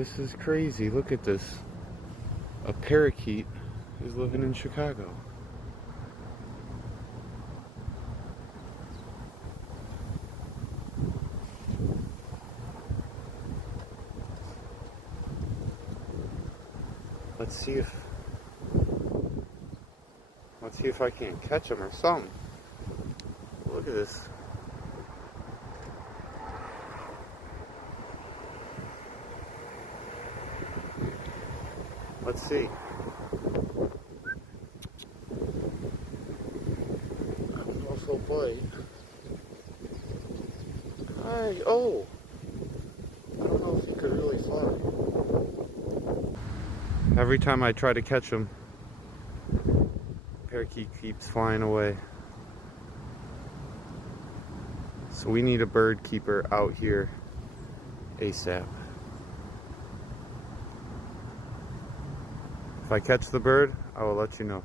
This is crazy. Look at this. A parakeet is living in Chicago. Let's see if I can catch him or something. Look at this. Let's see. I don't know if he'll bite. Hi. Oh. I don't know if he could really fly. Every time I try to catch him, parakeet keeps flying away. So we need a bird keeper out here ASAP. If I catch the bird, I will let you know.